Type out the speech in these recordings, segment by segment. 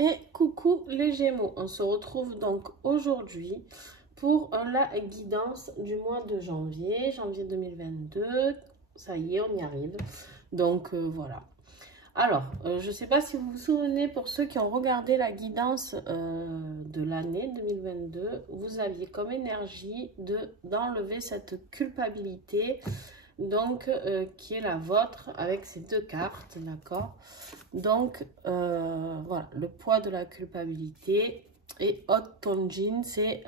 Et coucou les Gémeaux, on se retrouve donc aujourd'hui pour la guidance du mois de janvier 2022. Ça y est, on y arrive. Donc voilà. Alors, je ne sais pas si vous vous souvenez, pour ceux qui ont regardé la guidance de l'année 2022, vous aviez comme énergie d'enlever cette culpabilité, donc qui est la vôtre avec ces deux cartes, d'accord? Donc voilà, le poids de la culpabilité. Et Hot Tonjin, c'est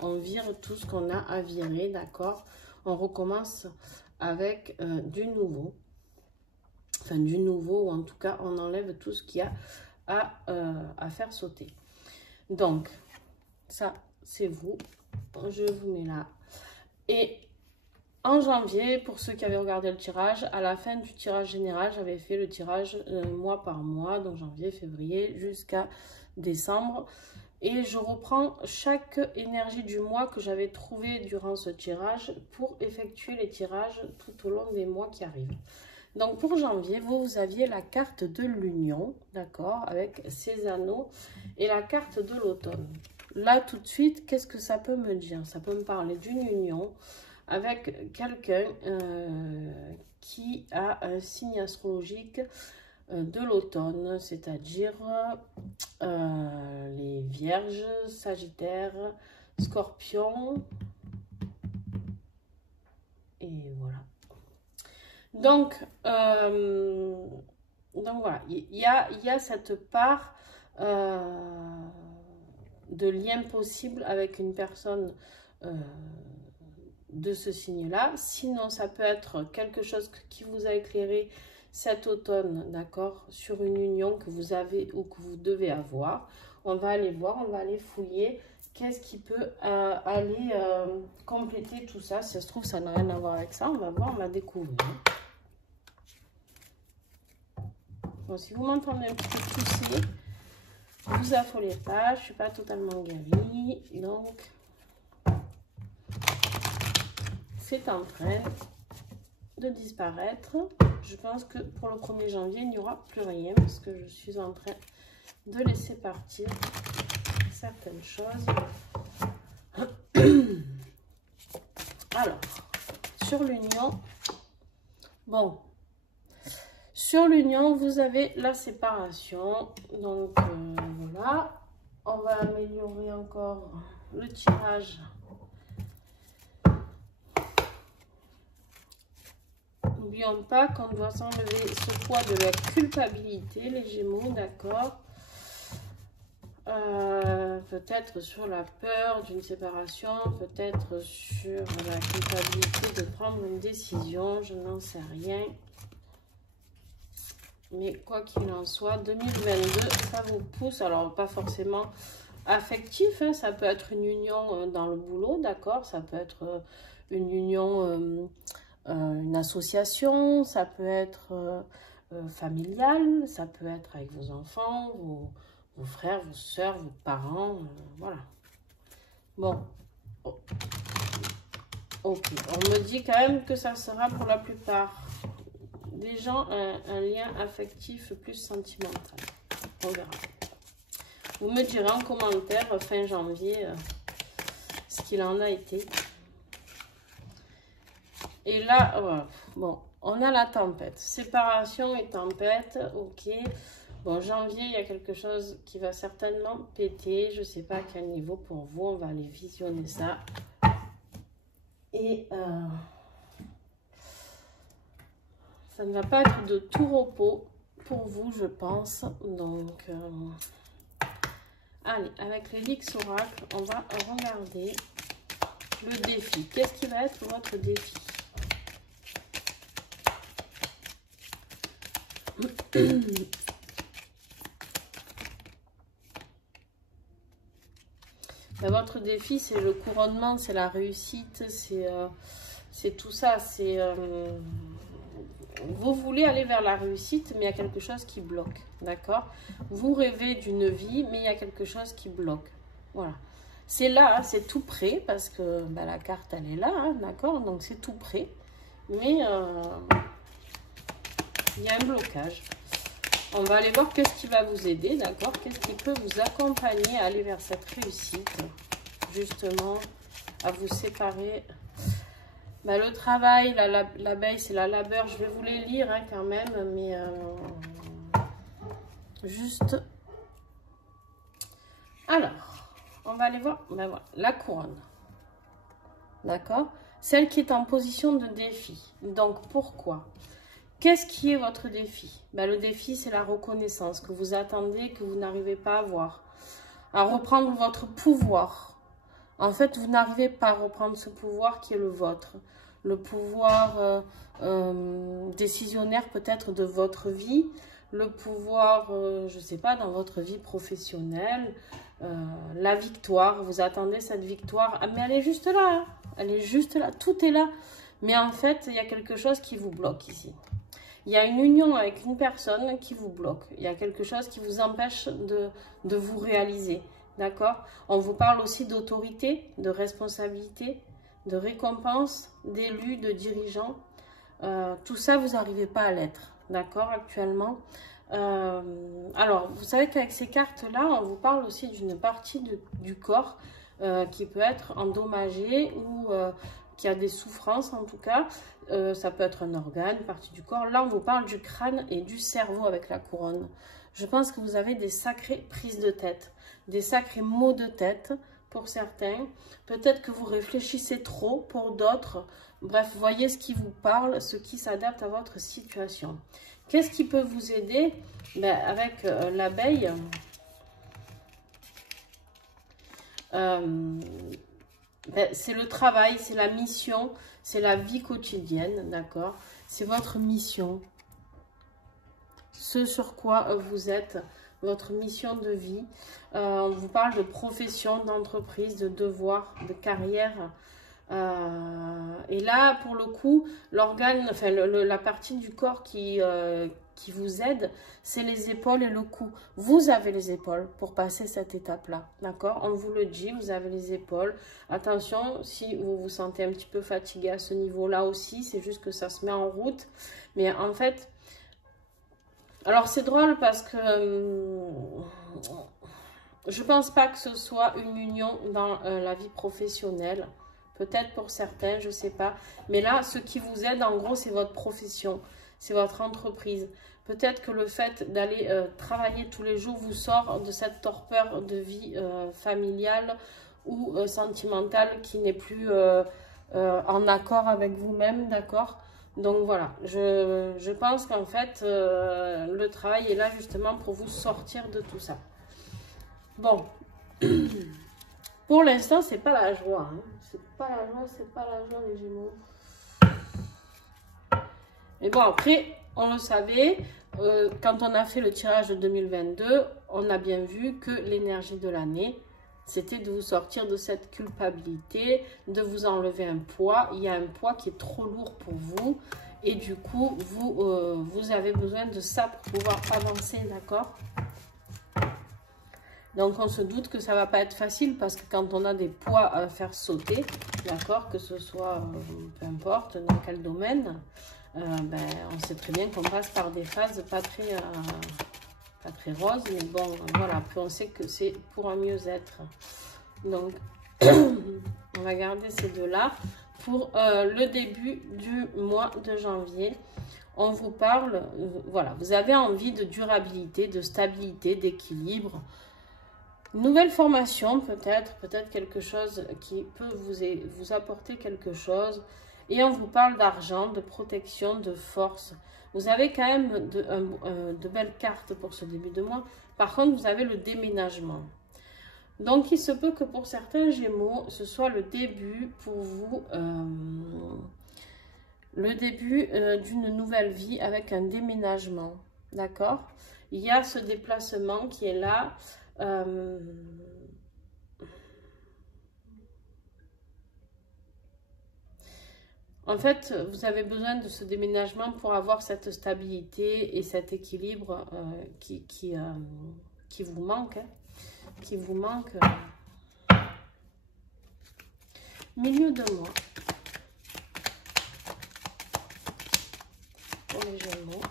on vire tout ce qu'on a à virer, d'accord? On recommence avec du nouveau. Enfin, du nouveau, ou en tout cas, on enlève tout ce qu'il y a à faire sauter. Donc, ça, c'est vous. Je vous mets là. Et en janvier, pour ceux qui avaient regardé le tirage, à la fin du tirage général, j'avais fait le tirage mois par mois, donc janvier, février, jusqu'à décembre. Et je reprends chaque énergie du mois que j'avais trouvé durant ce tirage pour effectuer les tirages tout au long des mois qui arrivent. Donc pour janvier, vous aviez la carte de l'union, d'accord, avec ces anneaux, et la carte de l'automne. Là, tout de suite, qu'est-ce que ça peut me dire? Ça peut me parler d'une union avec quelqu'un qui a un signe astrologique de l'automne, c'est-à-dire les Vierges, Sagittaires, Scorpions, et voilà. Donc voilà, il y a cette part de lien possible avec une personne de ce signe-là. Sinon, ça peut être quelque chose qui vous a éclairé cet automne, d'accord, sur une union que vous avez ou que vous devez avoir. On va aller voir, on va aller fouiller. Qu'est-ce qui peut aller compléter tout ça? Si ça se trouve, ça n'a rien à voir avec ça. On va voir, on va découvrir. Bon, si vous m'entendez un petit peu tousser, vous affolez pas, je ne suis pas totalement guérie, donc c'est en train de disparaître. Je pense que pour le 1er janvier, il n'y aura plus rien parce que je suis en train de laisser partir certaines choses. Alors, sur l'union, bon, sur l'union, vous avez la séparation. Donc, voilà. On va améliorer encore le tirage. N'oublions pas qu'on doit s'enlever ce poids de la culpabilité, les Gémeaux, d'accord? Peut-être sur la peur d'une séparation, peut-être sur la culpabilité de prendre une décision, je n'en sais rien. Mais quoi qu'il en soit, 2022, ça vous pousse, alors pas forcément affectif, hein, ça peut être une union dans le boulot, d'accord? Ça peut être une union, une association, ça peut être familial, ça peut être avec vos enfants, vos frères, vos soeurs, vos parents, voilà. Bon, oh. Ok, on me dit quand même que ça sera pour la plupart des gens un lien affectif plus sentimental. On verra. Vous me direz en commentaire fin janvier ce qu'il en a été. Et là, voilà. Bon, on a la tempête. Séparation et tempête, ok. Bon, janvier, il y a quelque chose qui va certainement péter. Je ne sais pas à quel niveau pour vous. On va aller visionner ça. Et ça ne va pas être de tout repos pour vous, je pense. Donc, allez, avec l'Helix Oracle, on va regarder le défi. Qu'est-ce qui va être votre défi? Ben, votre défi, c'est le couronnement, c'est la réussite, c'est tout ça. C'est vous voulez aller vers la réussite, mais il y a quelque chose qui bloque, d'accord? Vous rêvez d'une vie, mais il y a quelque chose qui bloque. Voilà. C'est là, hein, c'est tout près, parce que ben, la carte, elle est là, hein, d'accord? Donc, c'est tout près. Mais il y a un blocage. On va aller voir qu'est-ce qui va vous aider, d'accord? Qu'est-ce qui peut vous accompagner à aller vers cette réussite, justement, à vous séparer. Bah, le travail, l'abeille, c'est la labeur. Je vais vous les lire hein, quand même, mais juste... Alors, on va aller voir, ben voilà, la couronne, d'accord? Celle qui est en position de défi. Donc, pourquoi? Qu'est-ce qui est votre défi? Ben, le défi, c'est la reconnaissance que vous attendez, que vous n'arrivez pas à avoir. À reprendre votre pouvoir. En fait, vous n'arrivez pas à reprendre ce pouvoir qui est le vôtre. Le pouvoir décisionnaire peut-être de votre vie. Le pouvoir, je ne sais pas, dans votre vie professionnelle. La victoire, vous attendez cette victoire. Ah, mais elle est juste là, hein. Elle est juste là, tout est là. Mais en fait, il y a quelque chose qui vous bloque ici. Il y a une union avec une personne qui vous bloque. Il y a quelque chose qui vous empêche de vous réaliser. D'accord? On vous parle aussi d'autorité, de responsabilité, de récompense, d'élus, de dirigeants. Tout ça, vous n'arrivez pas à l'être. D'accord? Actuellement. Alors, vous savez qu'avec ces cartes-là, on vous parle aussi d'une partie du corps qui peut être endommagée ou qui a des souffrances en tout cas. Ça peut être un organe, une partie du corps. Là, on vous parle du crâne et du cerveau avec la couronne. Je pense que vous avez des sacrées prises de tête, des sacrés maux de tête pour certains. Peut-être que vous réfléchissez trop pour d'autres. Bref, voyez ce qui vous parle, ce qui s'adapte à votre situation. Qu'est-ce qui peut vous aider? Ben, avec l'abeille, c'est le travail, c'est la mission, c'est la vie quotidienne, d'accord? C'est votre mission, ce sur quoi vous êtes, votre mission de vie. On vous parle de profession, d'entreprise, de devoir, de carrière. Et là, pour le coup, l'organe, enfin la partie du corps qui vous aide, c'est les épaules et le cou. Vous avez les épaules pour passer cette étape-là, d'accord? On vous le dit, vous avez les épaules. Attention, si vous vous sentez un petit peu fatigué à ce niveau-là aussi, c'est juste que ça se met en route. Mais en fait, alors c'est drôle parce que je pense pas que ce soit une union dans la vie professionnelle. Peut-être pour certains, je ne sais pas. Mais là, ce qui vous aide, en gros, c'est votre profession. C'est votre entreprise. Peut-être que le fait d'aller travailler tous les jours vous sort de cette torpeur de vie familiale ou sentimentale qui n'est plus en accord avec vous-même, d'accord? Donc voilà, je pense qu'en fait, le travail est là justement pour vous sortir de tout ça. Bon. Pour l'instant, c'est pas la joie. Hein. C'est pas la joie, c'est pas la joie, les Gémeaux. Mais bon, après, on le savait, quand on a fait le tirage de 2022, on a bien vu que l'énergie de l'année, c'était de vous sortir de cette culpabilité, de vous enlever un poids. Il y a un poids qui est trop lourd pour vous. Et du coup, vous avez besoin de ça pour pouvoir avancer, d'accord ? Donc, on se doute que ça ne va pas être facile parce que quand on a des poids à faire sauter, d'accord, que ce soit, peu importe, dans quel domaine, on sait très bien qu'on passe par des phases pas très roses. Mais bon, voilà, après on sait que c'est pour un mieux-être. Donc, on va garder ces deux-là. Pour le début du mois de janvier, on vous parle, voilà, vous avez envie de durabilité, de stabilité, d'équilibre. Nouvelle formation peut-être quelque chose qui peut vous apporter quelque chose. Et on vous parle d'argent, de protection, de force. Vous avez quand même de belles cartes pour ce début de mois. Par contre, vous avez le déménagement. Donc, il se peut que pour certains Gémeaux, ce soit le début pour vous, le début d'une nouvelle vie avec un déménagement. D'accord? Il y a ce déplacement qui est là. En fait, vous avez besoin de ce déménagement pour avoir cette stabilité et cet équilibre qui vous manque. Qui vous manque. Milieu de mois. Pour les Gémeaux.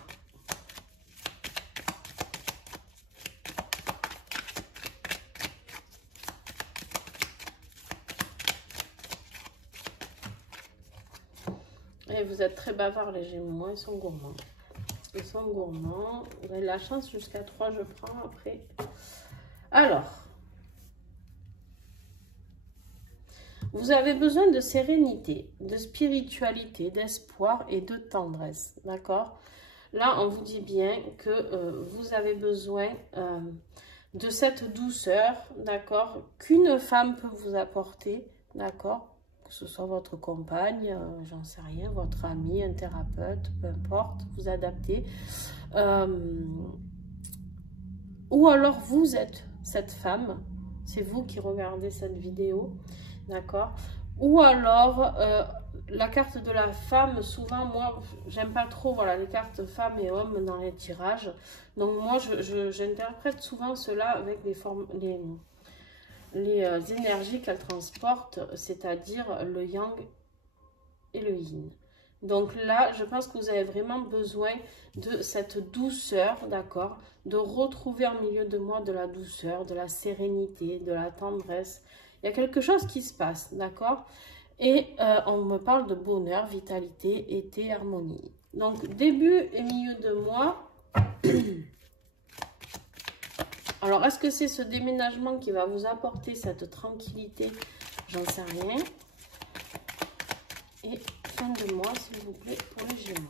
Et vous êtes très bavards les Gémeaux, ils sont gourmands. Ils sont gourmands. Vous avez la chance, jusqu'à 3 je prends après. Alors, vous avez besoin de sérénité, de spiritualité, d'espoir et de tendresse, d'accord? Là, on vous dit bien que vous avez besoin de cette douceur, d'accord? Qu'une femme peut vous apporter, d'accord? Que ce soit votre compagne, j'en sais rien, votre ami, un thérapeute, peu importe, vous adaptez. Ou alors vous êtes cette femme, c'est vous qui regardez cette vidéo, d'accord? Ou alors la carte de la femme, souvent moi j'aime pas trop voilà, les cartes femmes et hommes dans les tirages. Donc moi j'interprète souvent cela avec les énergies qu'elle transporte, c'est-à-dire le yang et le yin. Donc là, je pense que vous avez vraiment besoin de cette douceur, d'accord? De retrouver en milieu de moi de la douceur, de la sérénité, de la tendresse. Il y a quelque chose qui se passe, d'accord? Et on me parle de bonheur, vitalité, été, harmonie. Donc début et milieu de mois. Alors, est-ce que c'est ce déménagement qui va vous apporter cette tranquillité? J'en sais rien. Et fin de mois, s'il vous plaît, pour les Gémeaux.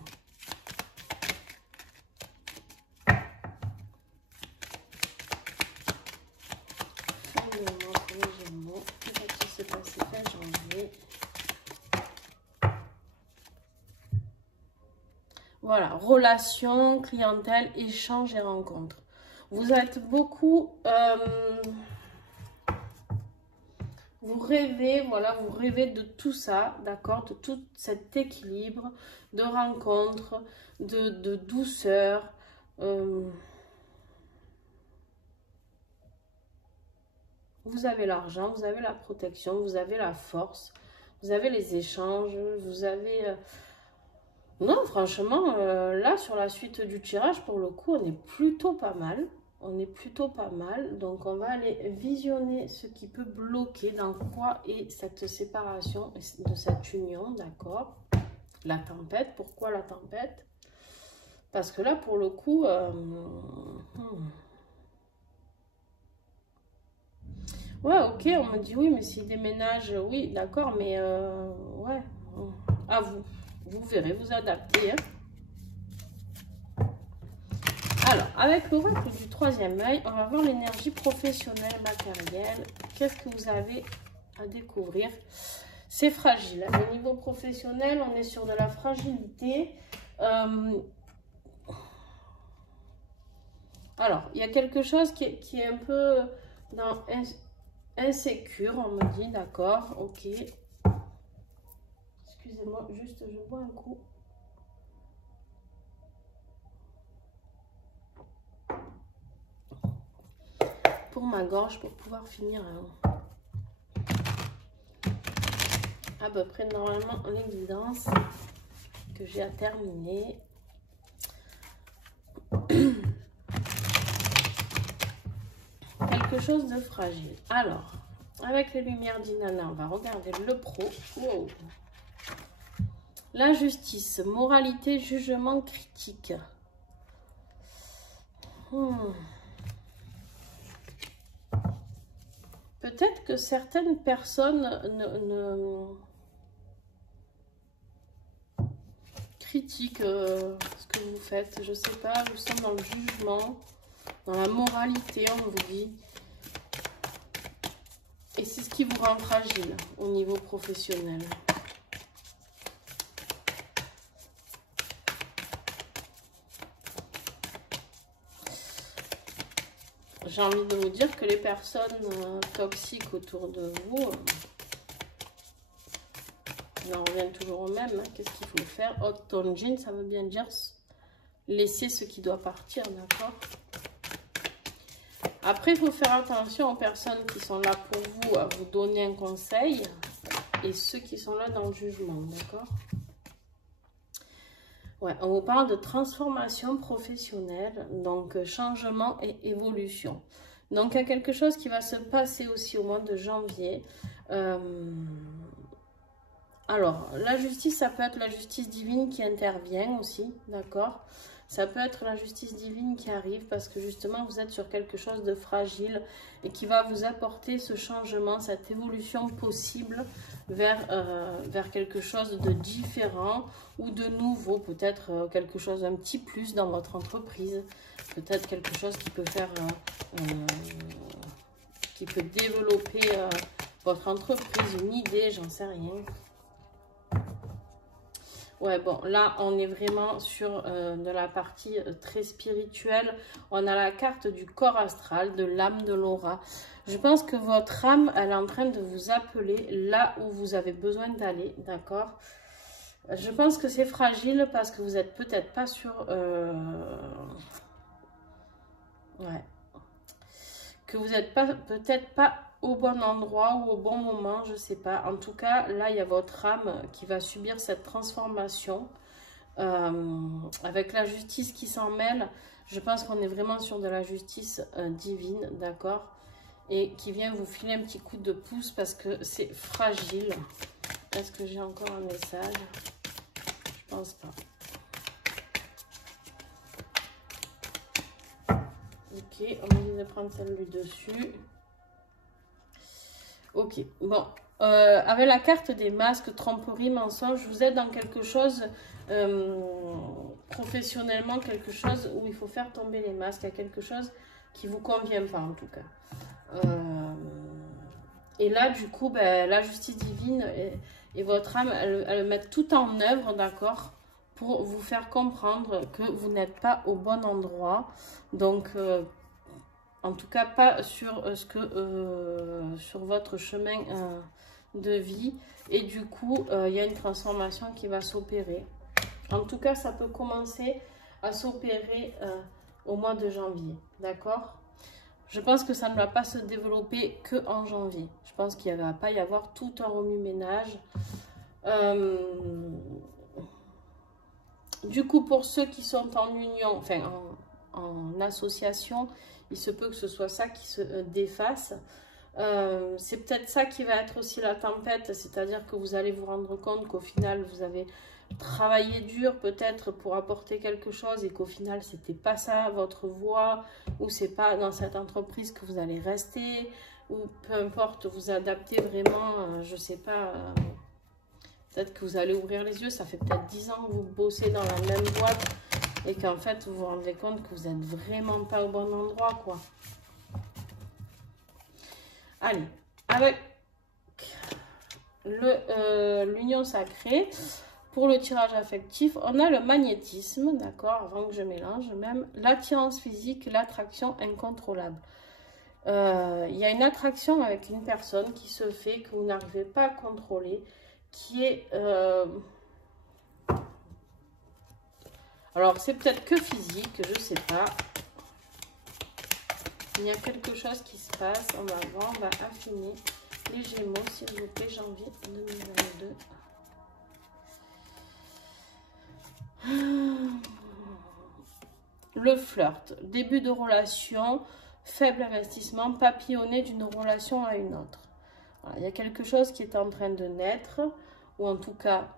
Fin de mois pour les Gémeaux. Qu'est-ce qui s'est passé fin janvier? Voilà, relations, clientèle, échanges et rencontres. Vous êtes beaucoup... vous rêvez, voilà, vous rêvez de tout ça, d'accord, de tout cet équilibre, de rencontres, de douceur. Vous avez l'argent, vous avez la protection, vous avez la force, vous avez les échanges, vous avez... Non, franchement, là, sur la suite du tirage, pour le coup, on est plutôt pas mal. On est plutôt pas mal. Donc, on va aller visionner ce qui peut bloquer, dans quoi est cette séparation de cette union, d'accord? La tempête. Pourquoi la tempête? Parce que là, pour le coup... Ouais, ok, on me dit oui, mais s'il déménage, oui, d'accord, mais ouais, à vous. Vous verrez, vous adaptez. Hein. Alors, avec l'oracle du troisième œil, on va voir l'énergie professionnelle, matérielle. Qu'est-ce que vous avez à découvrir? C'est fragile. Au niveau professionnel, on est sur de la fragilité. Alors, il y a quelque chose qui est un peu dans insécure, on me dit, d'accord, ok. Excusez-moi, juste je bois un coup. Pour ma gorge, pour pouvoir finir à peu près normalement les guidances que j'ai à terminer. Quelque chose de fragile. Alors, avec les lumières d'Inanna, on va regarder le pro. Wow. La justice, moralité, jugement critique. Peut-être que certaines personnes ne critiquent ce que vous faites. Je sais pas, nous sommes dans le jugement, dans la moralité, on vous dit. Et c'est ce qui vous rend fragile au niveau professionnel. J'ai envie de vous dire que les personnes toxiques autour de vous, on en revient toujours au même. Hein. Qu'est-ce qu'il faut faire? Otonjin, ça veut bien dire laisser ce qui doit partir, d'accord? Après, il faut faire attention aux personnes qui sont là pour vous, à vous donner un conseil, et ceux qui sont là dans le jugement, d'accord? Ouais, on vous parle de transformation professionnelle, donc changement et évolution. Donc, il y a quelque chose qui va se passer aussi au mois de janvier. Alors, la justice, ça peut être la justice divine qui intervient aussi, d'accord? Ça peut être la justice divine qui arrive parce que justement, vous êtes sur quelque chose de fragile et qui va vous apporter ce changement, cette évolution possible vers, vers quelque chose de différent ou de nouveau, peut-être quelque chose un petit plus dans votre entreprise, peut-être quelque chose qui peut faire, qui peut développer votre entreprise, une idée, j'en sais rien. Ouais, bon, là, on est vraiment sur de la partie très spirituelle. On a la carte du corps astral, de l'âme de l'aura. Je pense que votre âme, elle est en train de vous appeler là où vous avez besoin d'aller, d'accord? Je pense que c'est fragile parce que vous n'êtes peut-être pas sur... Ouais. Que vous n'êtes peut-être pas au bon endroit ou au bon moment, je ne sais pas. En tout cas, là, il y a votre âme qui va subir cette transformation. Avec la justice qui s'en mêle, je pense qu'on est vraiment sur de la justice divine, d'accord? Et qui vient vous filer un petit coup de pouce parce que c'est fragile. Est-ce que j'ai encore un message? Je pense pas. Ok, on va essayer de prendre celle du dessus. Ok, bon. Avec la carte des masques, tromperie, mensonge, vous êtes dans quelque chose, professionnellement, quelque chose où il faut faire tomber les masques. Il y a quelque chose qui ne vous convient pas, en tout cas. Et là, du coup, ben, la justice divine et votre âme, elle met tout en œuvre, d'accord, pour vous faire comprendre que vous n'êtes pas au bon endroit. Donc, en tout cas, pas sur, sur votre chemin de vie. Et du coup, il y a une transformation qui va s'opérer. En tout cas, ça peut commencer à s'opérer au mois de janvier. D'accord? Je pense que ça ne va pas se développer que en janvier. Je pense qu'il ne va pas y avoir tout un remue-ménage. Du coup, pour ceux qui sont en union, enfin en association, il se peut que ce soit ça qui se défasse. C'est peut-être ça qui va être aussi la tempête, c'est-à-dire que vous allez vous rendre compte qu'au final, vous avez travaillé dur peut-être pour apporter quelque chose et qu'au final, c'était pas ça votre voie, ou c'est pas dans cette entreprise que vous allez rester, ou peu importe, vous adaptez vraiment, je sais pas, peut-être que vous allez ouvrir les yeux, ça fait peut-être 10 ans que vous bossez dans la même boîte, et qu'en fait, vous vous rendez compte que vous n'êtes vraiment pas au bon endroit, quoi. Allez, avec l'union sacrée, pour le tirage affectif, on a le magnétisme, d'accord, avant que je mélange même, l'attirance physique, l'attraction incontrôlable. Il y a une attraction avec une personne qui se fait, que vous n'arrivez pas à contrôler, qui est... alors, c'est peut-être que physique, je ne sais pas. Il y a quelque chose qui se passe. On va voir, on va affiner les Gémeaux, s'il vous plaît, janvier 2022. Le flirt, début de relation, faible investissement, papillonner d'une relation à une autre. Voilà, il y a quelque chose qui est en train de naître, ou en tout cas...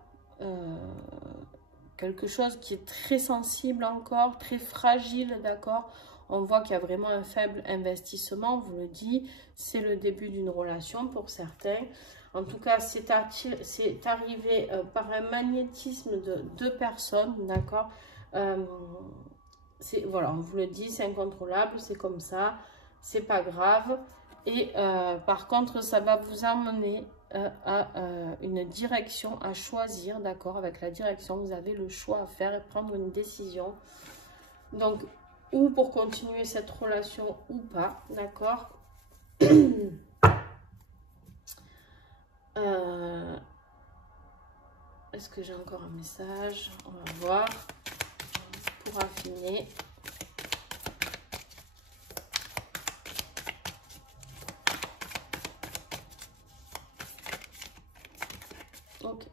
quelque chose qui est très sensible encore, très fragile, d'accord? On voit qu'il y a vraiment un faible investissement, on vous le dit. C'est le début d'une relation pour certains. En tout cas, c'est arrivé par un magnétisme de deux personnes, d'accord? Voilà, on vous le dit, c'est incontrôlable, c'est comme ça, c'est pas grave. Et par contre, ça va vous amener... à une direction à choisir, d'accord? Avec la direction, vous avez le choix à faire et prendre une décision. Donc, ou pour continuer cette relation ou pas, d'accord? Est-ce que j'ai encore un message? On va voir pour affiner. Ok.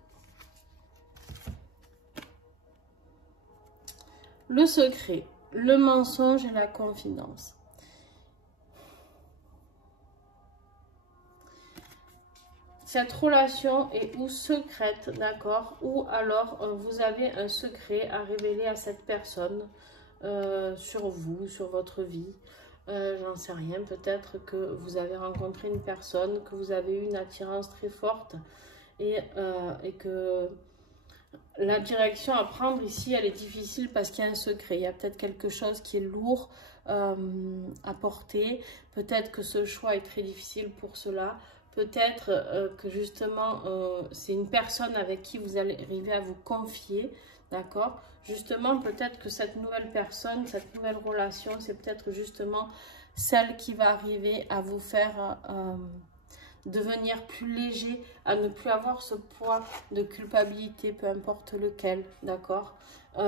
Le secret, le mensonge et la confidence. cette relation est ou secrète, d'accord, ou alors vous avez un secret à révéler à cette personne sur vous, sur votre vie. J'en sais rien, peut-être que vous avez rencontré une personne, que vous avez eu une attirance très forte et que la direction à prendre ici, elle est difficile parce qu'il y a un secret. Il y a peut-être quelque chose qui est lourd à porter. Peut-être que ce choix est très difficile pour cela. Peut-être que justement, c'est une personne avec qui vous allez arriver à vous confier. D'accord? Justement, peut-être que cette nouvelle personne, cette nouvelle relation, c'est peut-être justement celle qui va arriver à vous faire devenir plus léger, à ne plus avoir ce poids de culpabilité, peu importe lequel, d'accord?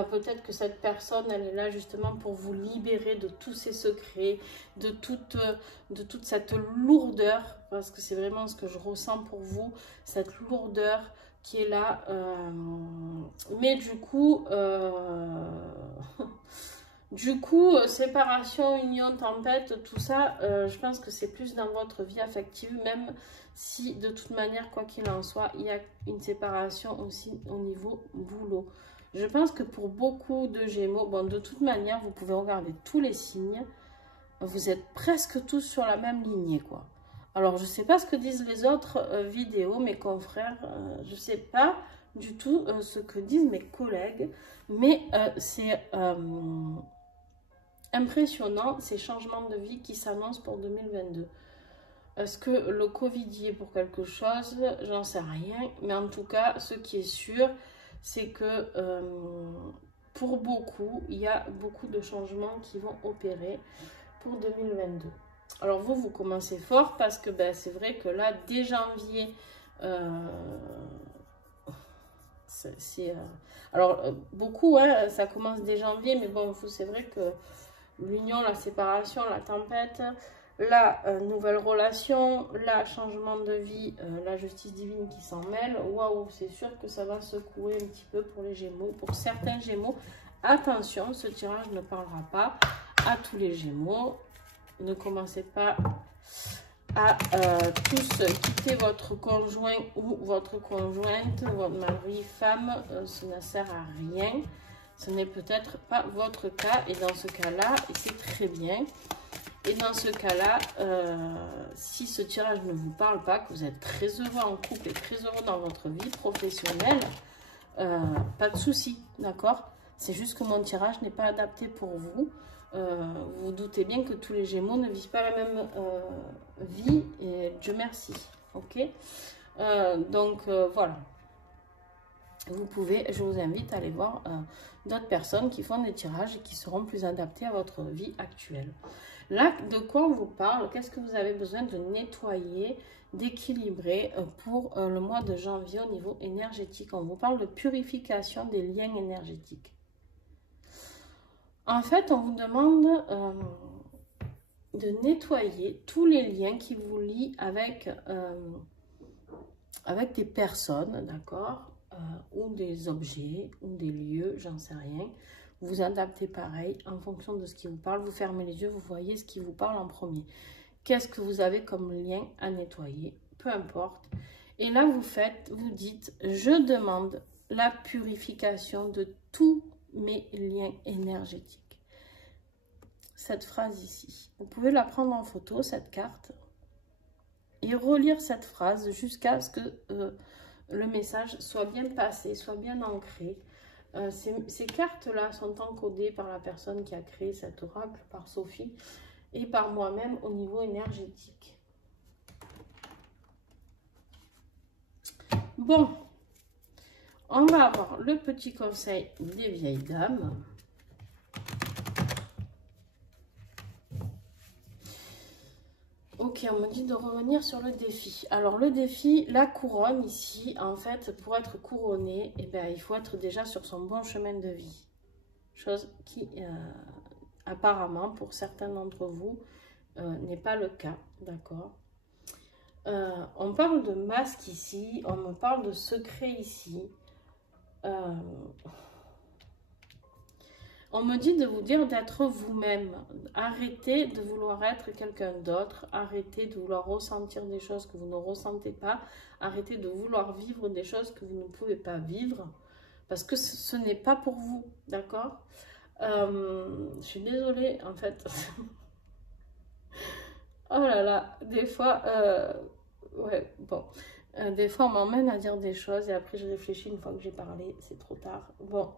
Peut-être que cette personne, elle est là justement pour vous libérer de tous ces secrets, de toute cette lourdeur, parce que c'est vraiment ce que je ressens pour vous, cette lourdeur qui est là. Mais du coup... Du coup, séparation, union, tempête, tout ça, je pense que c'est plus dans votre vie affective, même si de toute manière, quoi qu'il en soit, il y a une séparation aussi au niveau boulot. Je pense que pour beaucoup de Gémeaux, bon, de toute manière, vous pouvez regarder tous les signes, vous êtes presque tous sur la même lignée, quoi. Alors, je ne sais pas ce que disent les autres vidéos, mes confrères, je ne sais pas du tout ce que disent mes collègues, mais c'est... impressionnant ces changements de vie qui s'annoncent pour 2022. Est-ce que le Covid y est pour quelque chose? J'en sais rien. Mais en tout cas, ce qui est sûr, c'est que pour beaucoup, il y a beaucoup de changements qui vont opérer pour 2022. Alors vous commencez fort parce que ben, c'est vrai que là, dès janvier, alors beaucoup, hein, ça commence dès janvier, mais bon, c'est vrai que l'union, la séparation, la tempête, la nouvelle relation, la changement de vie, la justice divine qui s'en mêle. Waouh, c'est sûr que ça va secouer un petit peu pour les Gémeaux. Pour certains Gémeaux, attention, ce tirage ne parlera pas à tous les Gémeaux. Ne commencez pas à tous quitter votre conjoint ou votre conjointe, votre mari, femme. Ce ne sert à rien. Ce n'est peut-être pas votre cas et dans ce cas-là, et c'est très bien. Et dans ce cas-là, si ce tirage ne vous parle pas, que vous êtes très heureux en couple et très heureux dans votre vie professionnelle, pas de souci, d'accord? C'est juste que mon tirage n'est pas adapté pour vous. Vous vous doutez bien que tous les Gémeaux ne vivent pas la même vie et Dieu merci, ok? Donc voilà. Vous pouvez, je vous invite à aller voir d'autres personnes qui font des tirages et qui seront plus adaptés à votre vie actuelle. Là, de quoi on vous parle? Qu'est-ce que vous avez besoin de nettoyer, d'équilibrer pour le mois de janvier au niveau énergétique? On vous parle de purification des liens énergétiques. En fait, on vous demande de nettoyer tous les liens qui vous lient avec des personnes, d'accord? Ou des objets, ou des lieux, j'en sais rien. Vous adaptez pareil en fonction de ce qui vous parle. Vous fermez les yeux, vous voyez ce qui vous parle en premier. Qu'est-ce que vous avez comme lien à nettoyer? Peu importe. Et là, vous dites, je demande la purification de tous mes liens énergétiques. Cette phrase ici, vous pouvez la prendre en photo, cette carte, et relire cette phrase jusqu'à ce que le message soit bien passé, soit bien ancré. Ces cartes-là sont encodées par la personne qui a créé cet oracle, par Sophie, et par moi-même au niveau énergétique. Bon, on va avoir le petit conseil des vieilles dames. Ok, on me dit de revenir sur le défi. Alors le défi, la couronne ici, en fait, pour être couronné, eh bien, il faut être déjà sur son bon chemin de vie. Chose qui, apparemment, pour certains d'entre vous, n'est pas le cas, d'accord? On parle de masque ici, on me parle de secret ici. On On me dit de vous dire d'être vous-même. Arrêtez de vouloir être quelqu'un d'autre. Arrêtez de vouloir ressentir des choses que vous ne ressentez pas. Arrêtez de vouloir vivre des choses que vous ne pouvez pas vivre. Parce que ce n'est pas pour vous. D'accord? Je suis désolée, en fait. Oh là là, des fois... ouais, bon. Des fois, on m'emmène à dire des choses et après, je réfléchis une fois que j'ai parlé. C'est trop tard. Bon.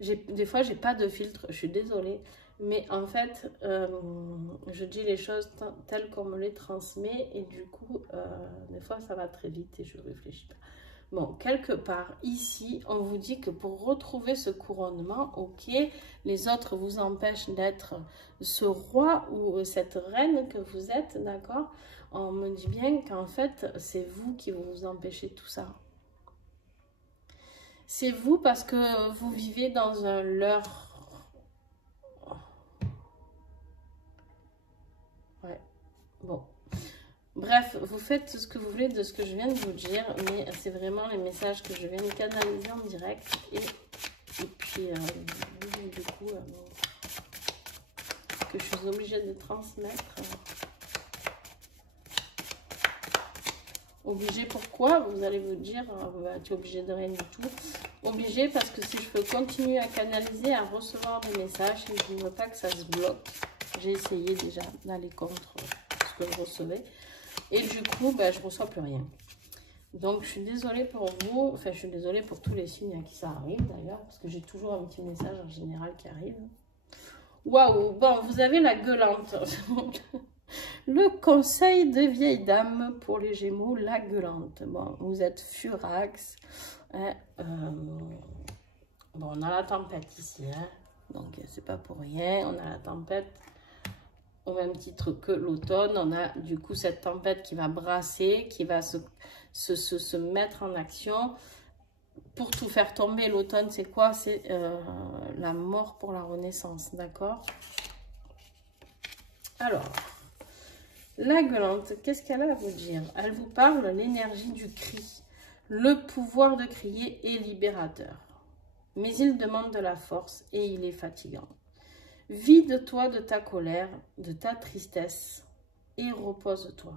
Des fois, j'ai pas de filtre, je suis désolée. Mais en fait, je dis les choses telles qu'on me les transmet. Et du coup, des fois, ça va très vite et je réfléchis pas. Bon, quelque part, ici, on vous dit que pour retrouver ce couronnement, ok, les autres vous empêchent d'être ce roi ou cette reine que vous êtes, d'accord? On me dit bien qu'en fait, c'est vous qui vous empêchez tout ça. C'est vous parce que vous vivez dans un leurre. Ouais, bon. Bref, vous faites ce que vous voulez de ce que je viens de vous dire, mais c'est vraiment les messages que je viens de canaliser en direct. Et puis, du coup, que je suis obligée de transmettre. Obligé pourquoi? Vous allez vous dire, bah, tu es obligé de rien du tout. Obligé parce que si je peux continuer à canaliser, à recevoir des messages, et je ne veux pas que ça se bloque. J'ai essayé déjà d'aller contre ce que je recevais. Et du coup, bah, je ne reçois plus rien. Donc, je suis désolée pour vous. Enfin, je suis désolée pour tous les signes à qui ça arrive d'ailleurs. Parce que j'ai toujours un petit message en général qui arrive. Waouh! Bon, vous avez la gueulante. Le conseil de vieille dame pour les Gémeaux, la gueulante. Bon, vous êtes furax. Hein, bon, on a la tempête ici. Hein, donc, c'est pas pour rien. On a la tempête. Au même titre que l'automne, on a du coup cette tempête qui va brasser, qui va se mettre en action pour tout faire tomber. L'automne, c'est quoi? C'est la mort pour la renaissance, d'accord? Alors, la gueulante, qu'est-ce qu'elle a à vous dire? Elle vous parle de l'énergie du cri. Le pouvoir de crier est libérateur. Mais il demande de la force et il est fatigant. Vide-toi de ta colère, de ta tristesse et repose-toi.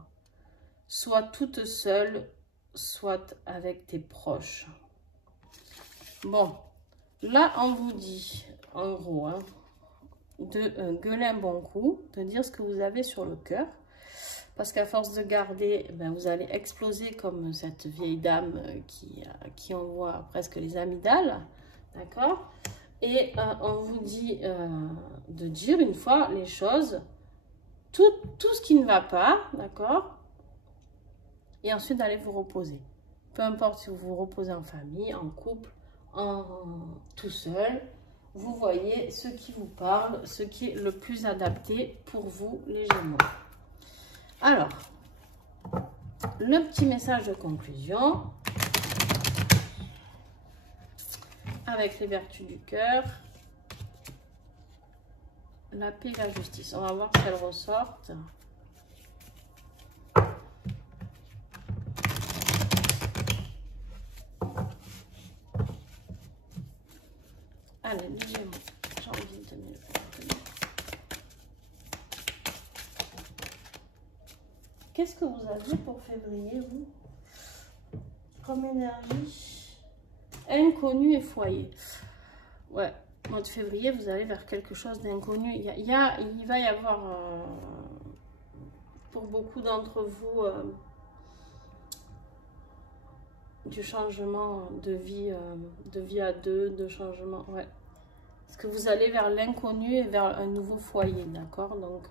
Sois toute seule, soit avec tes proches. Bon, là on vous dit, en gros, hein, de gueuler un bon coup, de dire ce que vous avez sur le cœur. Parce qu'à force de garder, ben, vous allez exploser comme cette vieille dame qui envoie presque les amygdales. D'accord? Et on vous dit de dire une fois les choses, tout ce qui ne va pas, d'accord? Et ensuite d'aller vous reposer. Peu importe si vous vous reposez en famille, en couple, tout seul, vous voyez ce qui vous parle, ce qui est le plus adapté pour vous, les Gémeaux. Alors, le petit message de conclusion, avec les vertus du cœur, la paix et la justice. On va voir si elles ressortent. Allez, les Gémeaux, janvier 2022. Qu'est-ce que vous avez pour février, vous? Comme énergie? Inconnu et foyer. Ouais, mois de février, vous allez vers quelque chose d'inconnu. Il va y avoir, pour beaucoup d'entre vous, du changement de vie à deux, de changement, ouais. Parce que vous allez vers l'inconnu et vers un nouveau foyer, d'accord? Donc,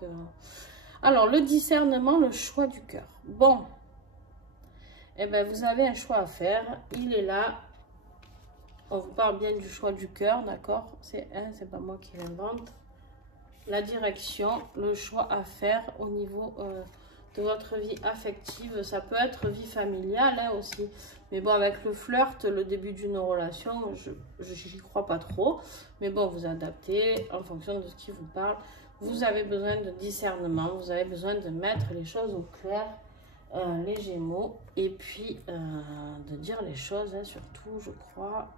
alors, le discernement, le choix du cœur. Bon, eh bien, vous avez un choix à faire. Il est là. On vous parle bien du choix du cœur, d'accord? C'est pas moi qui l'invente. La direction, le choix à faire au niveau de votre vie affective. Ça peut être vie familiale hein, aussi. Mais bon, avec le flirt, le début d'une relation, je n'y crois pas trop. Mais bon, vous adaptez en fonction de ce qui vous parle. Vous avez besoin de discernement. Vous avez besoin de mettre les choses au clair, les Gémeaux. Et puis, de dire les choses, hein, surtout, je crois.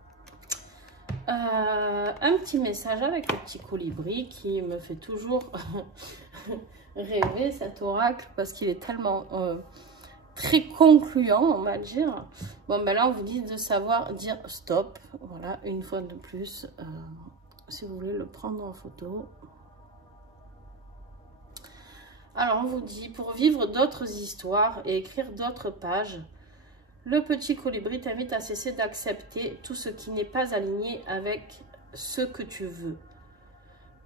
Un petit message avec le petit colibri qui me fait toujours rêver, cet oracle, parce qu'il est tellement très concluant, on va dire. Bon, ben là, on vous dit de savoir dire stop. Voilà, une fois de plus, si vous voulez le prendre en photo. Alors, on vous dit, pour vivre d'autres histoires et écrire d'autres pages, le petit colibri t'invite à cesser d'accepter tout ce qui n'est pas aligné avec ce que tu veux.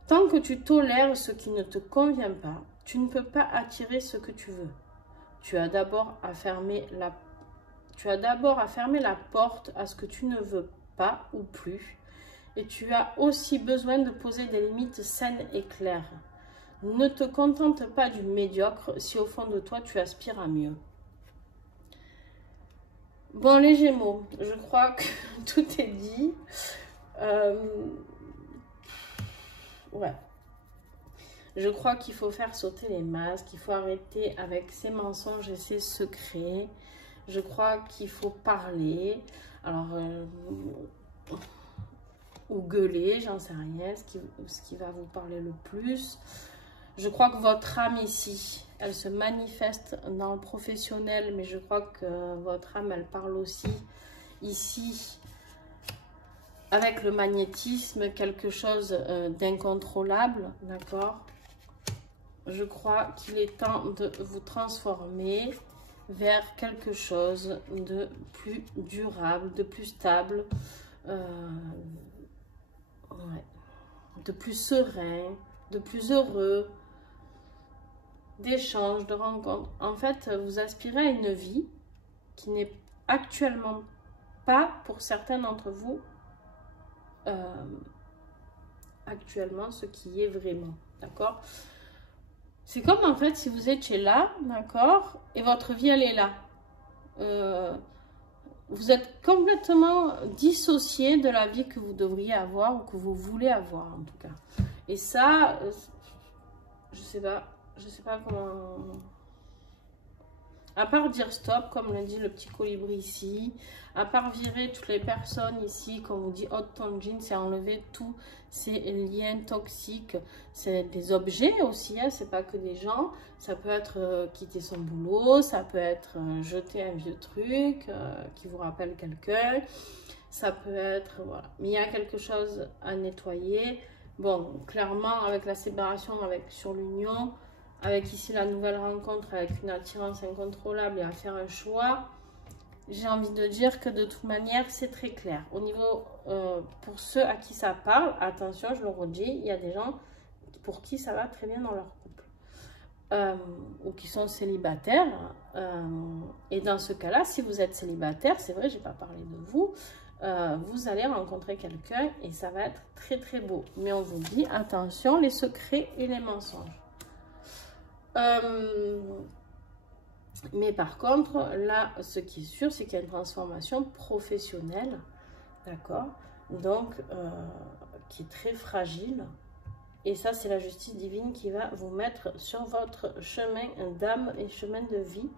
Tant que tu tolères ce qui ne te convient pas, tu ne peux pas attirer ce que tu veux. Tu as d'abord à fermer la porte à ce que tu ne veux pas ou plus. Et tu as aussi besoin de poser des limites saines et claires. Ne te contente pas du médiocre si au fond de toi tu aspires à mieux. Bon, les Gémeaux, je crois que tout est dit. Ouais. Je crois qu'il faut faire sauter les masques, il faut arrêter avec ces mensonges et ces secrets. Je crois qu'il faut parler. Alors, ou gueuler, j'en sais rien, ce qui va vous parler le plus. Je crois que votre âme ici, elle se manifeste dans le professionnel, mais je crois que votre âme, elle parle aussi ici avec le magnétisme, quelque chose d'incontrôlable, d'accord? Je crois qu'il est temps de vous transformer vers quelque chose de plus durable, de plus stable, ouais, de plus serein, de plus heureux, d'échanges, de rencontres. En fait, vous aspirez à une vie qui n'est actuellement pas, pour certains d'entre vous, actuellement ce qui est vraiment, d'accord? C'est comme en fait si vous étiez là, d'accord, et votre vie elle est là. Vous êtes complètement dissocié de la vie que vous devriez avoir ou que vous voulez avoir en tout cas. Et ça, je sais pas comment. À part dire stop, comme le dit le petit colibri ici, à part virer toutes les personnes ici, comme on dit hot tangent, c'est enlever tous ces liens toxiques. C'est des objets aussi, hein, c'est pas que des gens. Ça peut être quitter son boulot, ça peut être jeter un vieux truc qui vous rappelle quelqu'un. Ça peut être, voilà. Mais il y a quelque chose à nettoyer. Bon, clairement, avec la séparation, sur l'union, avec ici la nouvelle rencontre, avec une attirance incontrôlable et à faire un choix, j'ai envie de dire que de toute manière, c'est très clair. Au niveau, pour ceux à qui ça parle, attention, je le redis, il y a des gens pour qui ça va très bien dans leur couple. Ou qui sont célibataires. Et dans ce cas-là, si vous êtes célibataire, c'est vrai, je n'ai pas parlé de vous, vous allez rencontrer quelqu'un et ça va être très très beau. Mais on vous dit, attention, les secrets et les mensonges. Mais par contre, là, ce qui est sûr, c'est qu'il y a une transformation professionnelle, d'accord? Donc, qui est très fragile. Et ça, c'est la justice divine qui va vous mettre sur votre chemin d'âme et chemin de vie,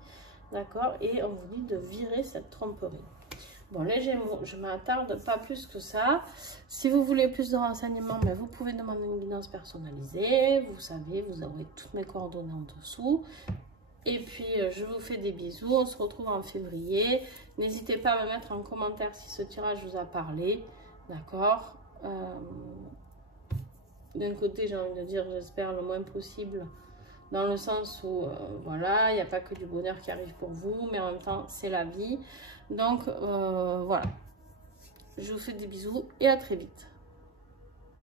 d'accord? Et on vous dit de virer cette tromperie. Bon, les Gémeaux, je ne m'attarde pas plus que ça. Si vous voulez plus de renseignements, ben, vous pouvez demander une guidance personnalisée. Vous savez, vous aurez toutes mes coordonnées en dessous. Et puis, je vous fais des bisous. On se retrouve en février. N'hésitez pas à me mettre en commentaire si ce tirage vous a parlé. D'accord? D'un côté, j'ai envie de dire, j'espère le moins possible. Dans le sens où, voilà, il n'y a pas que du bonheur qui arrive pour vous. Mais en même temps, c'est la vie. Donc, voilà. Je vous fais des bisous et à très vite.